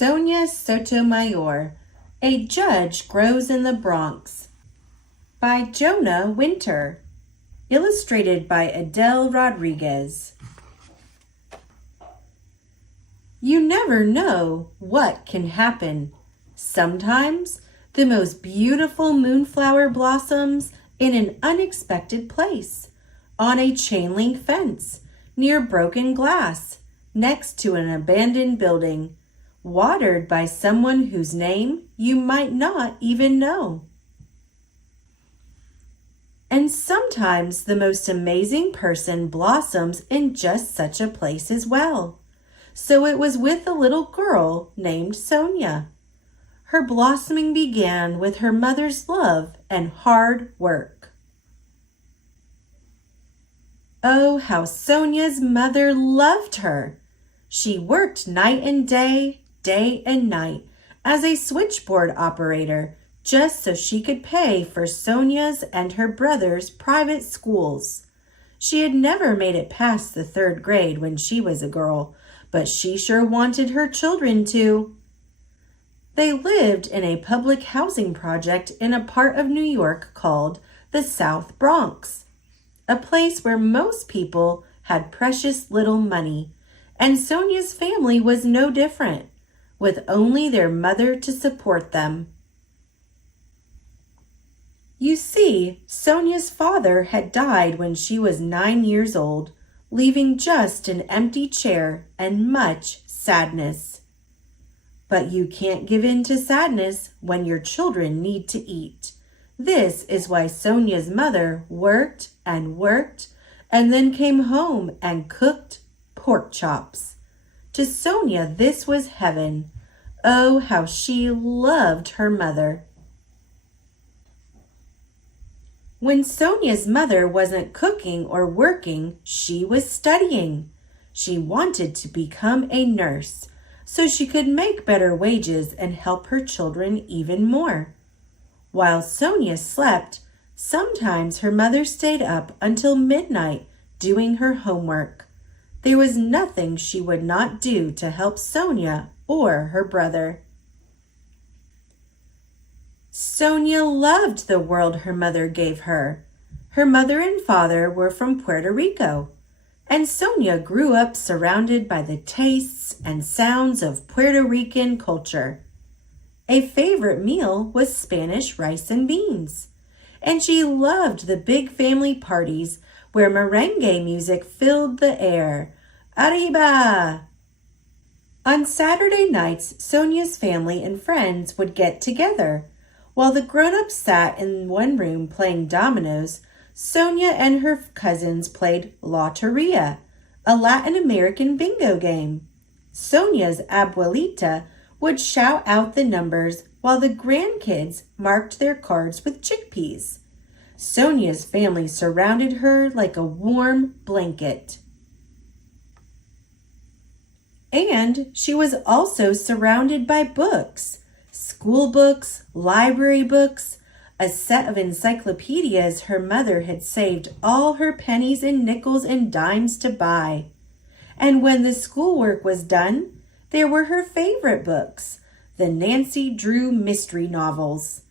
Sonia Sotomayor, A Judge Grows in the Bronx, by Jonah Winter, illustrated by Adele Rodriguez. You never know what can happen. Sometimes the most beautiful moonflower blossoms in an unexpected place, on a chain-link fence, near broken glass, next to an abandoned building, watered by someone whose name you might not even know. And sometimes the most amazing person blossoms in just such a place as well. So it was with a little girl named Sonia. Her blossoming began with her mother's love and hard work. Oh, how Sonia's mother loved her! She worked night and day and night, as a switchboard operator, just so she could pay for Sonia's and her brother's private schools. She had never made it past the 3rd grade when she was a girl, but she sure wanted her children to. They lived in a public housing project in a part of New York called the South Bronx, a place where most people had precious little money, and Sonia's family was no different, with only their mother to support them. You see, Sonia's father had died when she was 9 years old, leaving just an empty chair and much sadness. But you can't give in to sadness when your children need to eat. This is why Sonia's mother worked and then came home and cooked pork chops. To Sonia, this was heaven. Oh, how she loved her mother. When Sonia's mother wasn't cooking or working, she was studying. She wanted to become a nurse so she could make better wages and help her children even more. While Sonia slept, sometimes her mother stayed up until midnight doing her homework. There was nothing she would not do to help Sonia or her brother. Sonia loved the world her mother gave her. Her mother and father were from Puerto Rico, and Sonia grew up surrounded by the tastes and sounds of Puerto Rican culture. A favorite meal was Spanish rice and beans, and she loved the big family parties where merengue music filled the air. Arriba! On Saturday nights, Sonia's family and friends would get together. While the grown-ups sat in one room playing dominoes, Sonia and her cousins played Loteria, a Latin American bingo game. Sonia's abuelita would shout out the numbers while the grandkids marked their cards with chickpeas. Sonia's family surrounded her like a warm blanket. And she was also surrounded by books, school books, library books, a set of encyclopedias her mother had saved all her pennies and nickels and dimes to buy. And when the schoolwork was done, there were her favorite books, the Nancy Drew mystery novels.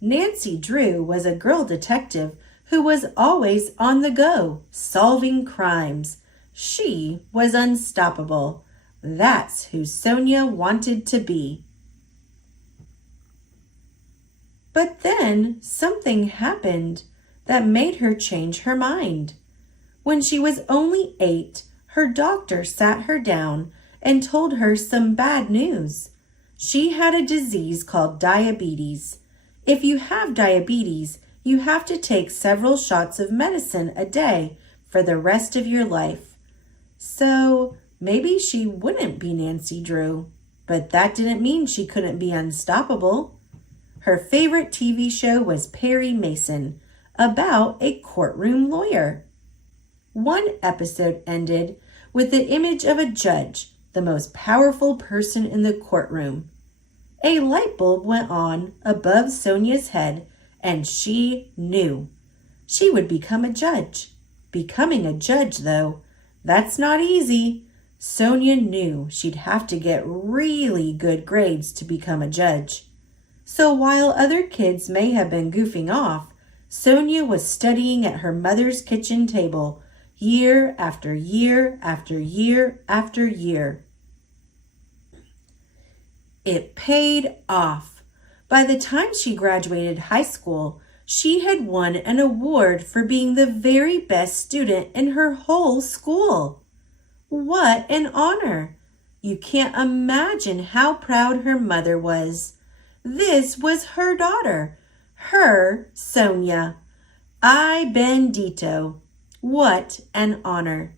Nancy Drew was a girl detective who was always on the go, solving crimes. She was unstoppable. That's who Sonia wanted to be. But then something happened that made her change her mind. When she was only 8, her doctor sat her down and told her some bad news. She had a disease called diabetes. If you have diabetes, you have to take several shots of medicine a day for the rest of your life. So maybe she wouldn't be Nancy Drew, but that didn't mean she couldn't be unstoppable. Her favorite TV show was Perry Mason, about a courtroom lawyer. One episode ended with the image of a judge, the most powerful person in the courtroom. A light bulb went on above Sonia's head, and she knew. She would become a judge. Becoming a judge, though, that's not easy. Sonia knew she'd have to get really good grades to become a judge. So while other kids may have been goofing off, Sonia was studying at her mother's kitchen table year after year after year after year. It paid off. By the time she graduated high school, she had won an award for being the very best student in her whole school. What an honor! You can't imagine how proud her mother was. This was her daughter, her Sonia. Ay bendito! What an honor!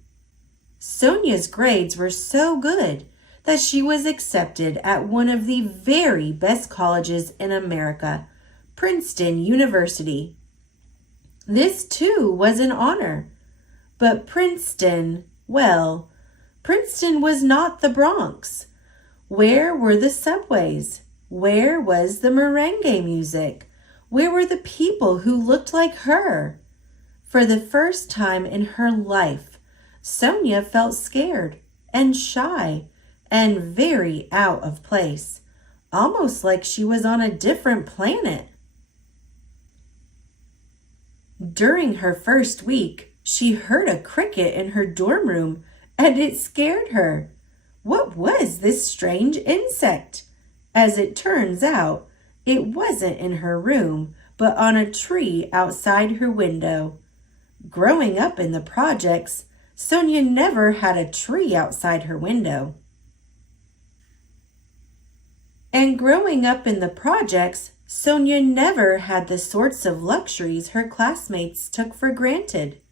Sonia's grades were so good that she was accepted at one of the very best colleges in America, Princeton University. This too was an honor. But Princeton was not the Bronx. Where were the subways? Where was the merengue music? Where were the people who looked like her? For the first time in her life, Sonia felt scared and shy and very out of place, almost like she was on a different planet. During her first week, she heard a cricket in her dorm room, and it scared her. What was this strange insect? As it turns out, it wasn't in her room, but on a tree outside her window. Growing up in the projects, Sonia never had a tree outside her window. And growing up in the projects, Sonia never had the sorts of luxuries her classmates took for granted.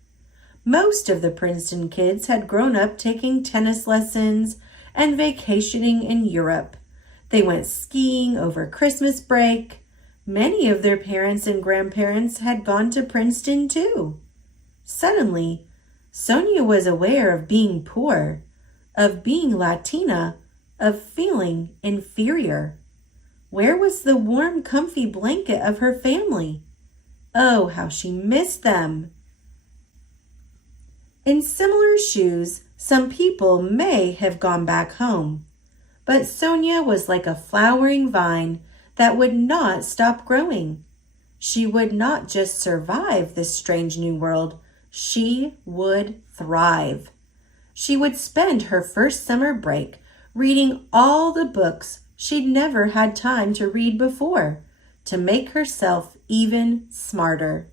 Most of the Princeton kids had grown up taking tennis lessons and vacationing in Europe. They went skiing over Christmas break. Many of their parents and grandparents had gone to Princeton too. Suddenly, Sonia was aware of being poor, of being Latina, of feeling inferior. Where was the warm, comfy blanket of her family? Oh, how she missed them. In similar shoes, some people may have gone back home, but Sonia was like a flowering vine that would not stop growing. She would not just survive this strange new world, she would thrive. She would spend her first summer break reading all the books she'd never had time to read before, to make herself even smarter.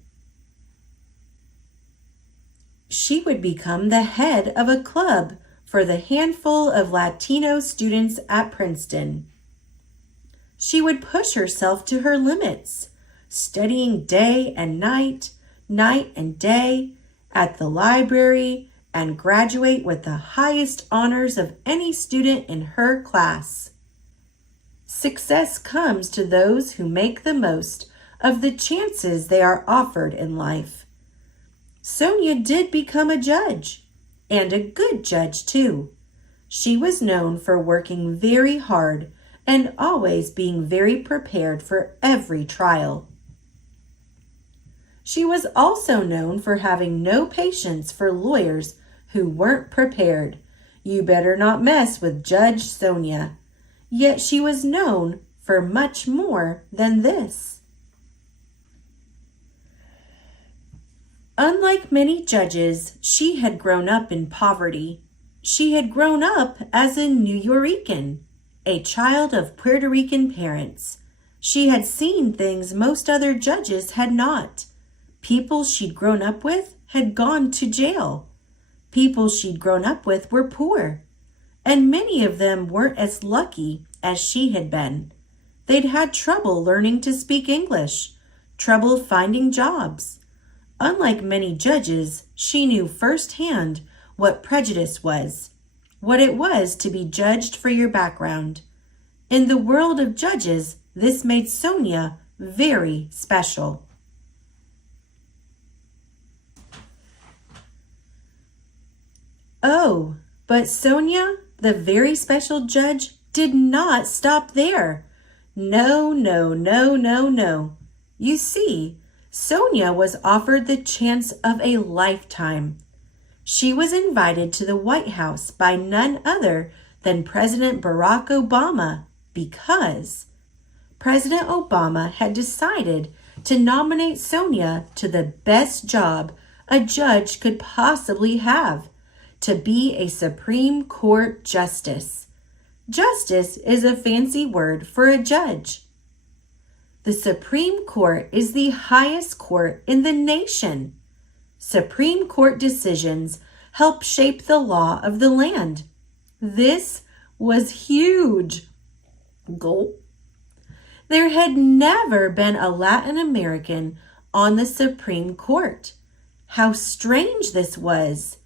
She would become the head of a club for the handful of Latino students at Princeton. She would push herself to her limits, studying day and night, night and day, at the library, and graduate with the highest honors of any student in her class. Success comes to those who make the most of the chances they are offered in life. Sonia did become a judge, and a good judge too. She was known for working very hard and always being very prepared for every trial. She was also known for having no patience for lawyers who weren't prepared. You better not mess with Judge Sonia. Yet she was known for much more than this. Unlike many judges, she had grown up in poverty. She had grown up as a New Yorican, a child of Puerto Rican parents. She had seen things most other judges had not. People she'd grown up with had gone to jail. People she'd grown up with were poor, and many of them weren't as lucky as she had been. They'd had trouble learning to speak English, trouble finding jobs. Unlike many judges, she knew firsthand what prejudice was, what it was to be judged for your background. In the world of judges, this made Sonia very special. Oh, but Sonia, the very special judge, did not stop there. No, no, no, no, no. You see, Sonia was offered the chance of a lifetime. She was invited to the White House by none other than President Barack Obama because President Obama had decided to nominate Sonia to the best job a judge could possibly have, to be a Supreme Court justice. Justice is a fancy word for a judge. The Supreme Court is the highest court in the nation. Supreme Court decisions help shape the law of the land. This was huge. Gulp. There had never been a Latin American on the Supreme Court. How strange this was.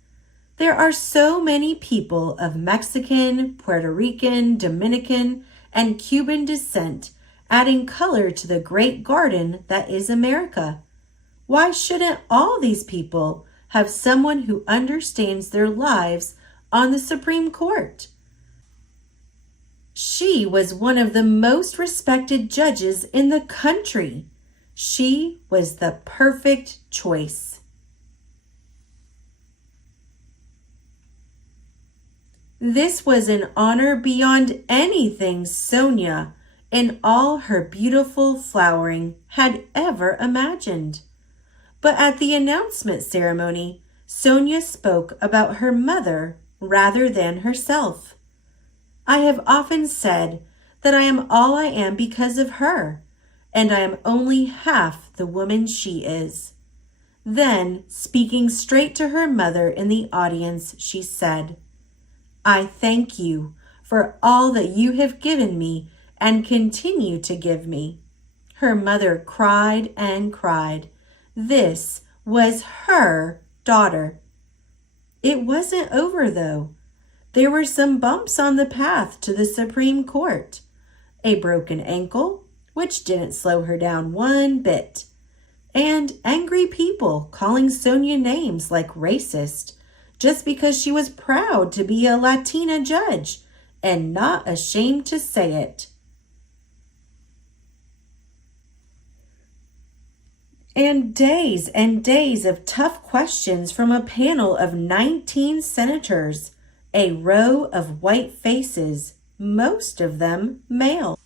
There are so many people of Mexican, Puerto Rican, Dominican, and Cuban descent, adding color to the great garden that is America. Why shouldn't all these people have someone who understands their lives on the Supreme Court? She was one of the most respected judges in the country. She was the perfect choice. This was an honor beyond anything Sonia, in all her beautiful flowering, had ever imagined. But at the announcement ceremony, Sonia spoke about her mother rather than herself. I have often said that I am all I am because of her, and I am only half the woman she is. Then, speaking straight to her mother in the audience, she said, I thank you for all that you have given me and continue to give me. Her mother cried and cried. This was her daughter. It wasn't over, though. There were some bumps on the path to the Supreme Court. A broken ankle, which didn't slow her down one bit, and angry people calling Sonia names like racist just because she was proud to be a Latina judge and not ashamed to say it. And days of tough questions from a panel of 19 senators, a row of white faces, most of them male.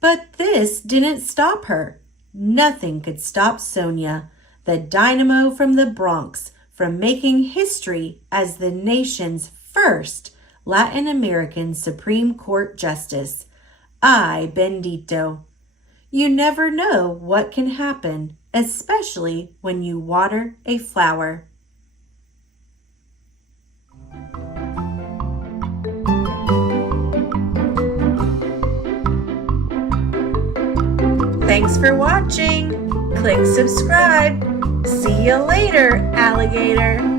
But this didn't stop her. Nothing could stop Sonia, the dynamo from the Bronx, from making history as the nation's first Latin American Supreme Court justice. Ay, bendito. You never know what can happen, especially when you water a flower. Thanks for watching. Click subscribe. See you later, alligator.